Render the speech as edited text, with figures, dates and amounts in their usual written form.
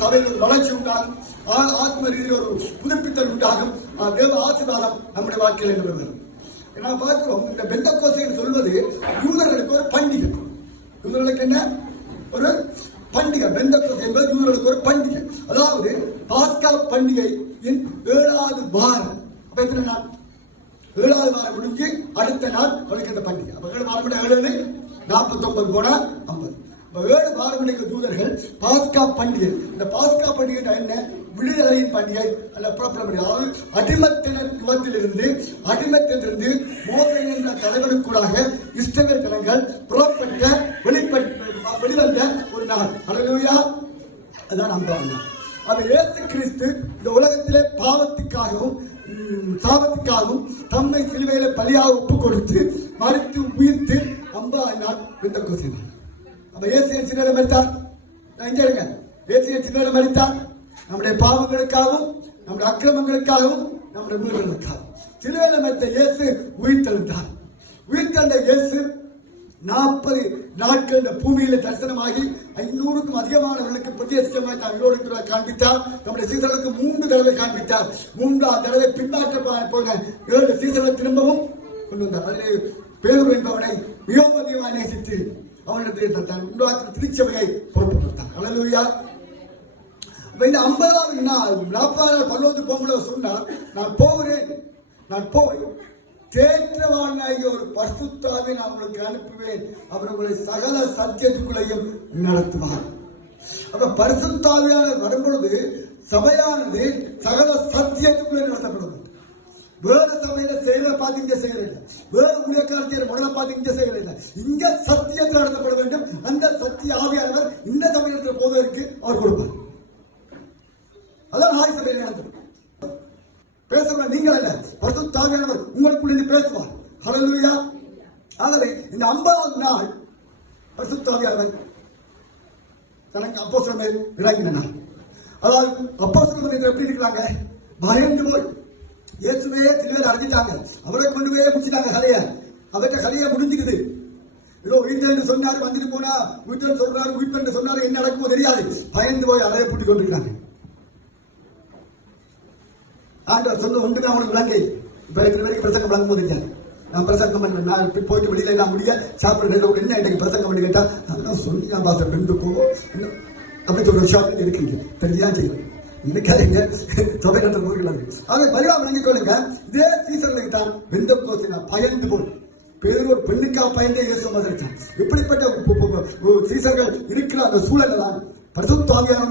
சபையில் ஒரு வளர்ச்சி உண்டாகும், ஆத்ம ரீதியில் ஒரு புதுப்பித்தல் உண்டாகும், தேவ ஆசீர்வாதம் நம்முடைய வாழ்க்கையில் என்று வருகிறது. நான் பார்க்கிறோம், இந்த பெந்தெக்கோஸ்தே சொல்வது யூதர்களுக்கு ஒரு பண்டிகை. யூதர்களுக்கு என்ன ஒரு பண்டிகை? பெந்தெக்கோஸ்தே என்பது யூதர்களுக்கு ஒரு பண்டிகை. அதாவது பாஸ்கா பண்டிகையின் 7வது வாரம். அப்ப எத்தனை நாள்? 7வது வாரம் முடிஞ்சு அடுத்த நாள் அவளுக்கு இந்த பண்டிகை. அப்ப 7 வாரம் 7 49 போனா 50. 7 வாரங்களுக்கு தூதர்கள் பாஸ்கா பண்டிகை. இந்த பாஸ்கா பண்டிகை என்ன? விடுதலையின் பண்டிகை அல்ல, புறப்பட முடியாது. அடிமத்திலிருந்து மோசே என்ற தலைவனுக்கூடாக இஸ்ரவேல் ஜனங்கள் புறப்பட்ட வெளிவந்த ஒரு நாள். அல்லேலூயா. அதான் அந்த நாள். அது இயேசு கிறிஸ்து இந்த உலகத்திலே பாவத்துக்காகவும் சாபத்துக்காகவும் தம்மை சிலுவையில பலியாக ஒப்பு கொடுத்து மறித்து உயிர்த்து 50 நாள் பெந்தெக்கோஸ்தே. அப்ப இயேசு சிலுவையில மரித்தார். இயேசு சிலுவையில மரித்தார் நம்முடைய பாவங்களுக்காகவும் நம்முடைய அக்கிரமங்களுக்காகவும் நம்முடைய மீறலுக்காகவும். சிலுவையில மரித்த இயேசு உயிர்த்தெழுந்தார். உயிர்த்தெழுந்த இயேசு 40 நாட்கள் இந்த பூமியில தரிசனமாகி 500க்கும் அதிகமானவர்களுக்கு பிரத்யட்சமாய் தான் காண்பித்தார். நம்முடைய சீசர்களுக்கு 3 தடவை காண்பித்தார். 3ஆவது தடவை பின்மாற்ற போன 7 சீசர்களை திரும்பவும் கொண்டு வந்தார். அதிலே பேதுரு என்பவனை மிகவும் அதிகமாக நேசித்து அவனிடத்தில் தன் உண்டாக்கிற திருச்சபையை பொறுப்பு கொடுத்தார். அல்லேலூயா. இந்த 50வது நாள் 40 நாள் பரலோகத்துக்கு போகும்போது சொன்னார், நான் போய் தேற்றவானாகிய ஒரு பரிசுத்தாவை நான் உங்களுக்கு அனுப்புவேன், அவர் உங்களை சகல சத்தியத்துக்குள்ளையும் நடத்துவார். அப்ப பரிசுத்தாவியானவர் வரும்பொழுது சபையானது சகல சத்தியத்துக்குள்ளே நடத்தப்படுவது. வேறு சபையில செயலை பார்த்து இங்க செய்யவில்லை, வேறு ஊழியக்காரத்திய முதல்ல பார்த்து இங்க செய்யவில்லை. இங்க சத்தியத்தில் நடத்தப்பட வேண்டும். அந்த சத்திய ஆவியானவர் இந்த சபையிடத்தில் போவதற்கு அவர் கொடுப்பார். அதான் ஆய் சபையில் நடத்தப்படும். பேசுற நீங்கள் அல்ல, பரிசுத்த ஆவியானவர் உங்களுக்குள்ள பேசுவார். ஹல்லேலூயா. ஆகவே இந்த 50வது நாள் பரிசுத்த ஆவியானவர் தனக்கு அப்போஸ்தலர் மேல் இறங்கின நாள். அதாவது அப்போஸ்தலர் எப்படி இருக்கிறாங்க? பயந்து போய் இயேசுவே சிலுவையில் அடைஞ்சிட்டாங்க, அவரை கொண்டு போய் முடிச்சிட்டாங்க. அவற்றை கதையை முடிஞ்சிருக்குது. ஏதோ வீட்டு சொன்னாரு, வந்துட்டு போனா வீட்டு சொல்றாரு, வீட்டு சொன்னாரு, என்ன நடக்குமோ தெரியாது. பயந்து போய் அறையை பூட்டி கொண்டிருக்கிறாங்க. ஆண்டவர் சொன்ன ஒன்றுமே அவனுக்கு விளங்கை. இப்ப எத்தனை பேருக்கு பிரசங்கம் விளங்கும் போது இருக்காரு. நான் பிரசங்கம் பண்ண, நான் போயிட்டு வெளியில எல்லாம் முடிய சாப்பிட என்ன எனக்கு பிரசங்கம் பண்ணி கேட்டா அதெல்லாம் சொல்லி நான் பாச ரெண்டுக்கும் அப்படி சொல்ற விஷயம் இருக்கீங்க தெரிஞ்சுதான் செய்வேன். இன்னைக்கு தொகை கட்ட போகிறாங்க. அதை மரியா விளங்கிக் கொள்ளுங்க. இதே சீசர்களுக்கு தான் பெந்தெக்கோஸ்தே பயந்து போய் பேரூர் பெண்ணுக்கா பயந்தே இயேசு மதரிச்சான். இப்படிப்பட்ட சீசர்கள் இருக்கிற அந்த சூழலை தான் பரிசுத்த ஆவியானவர்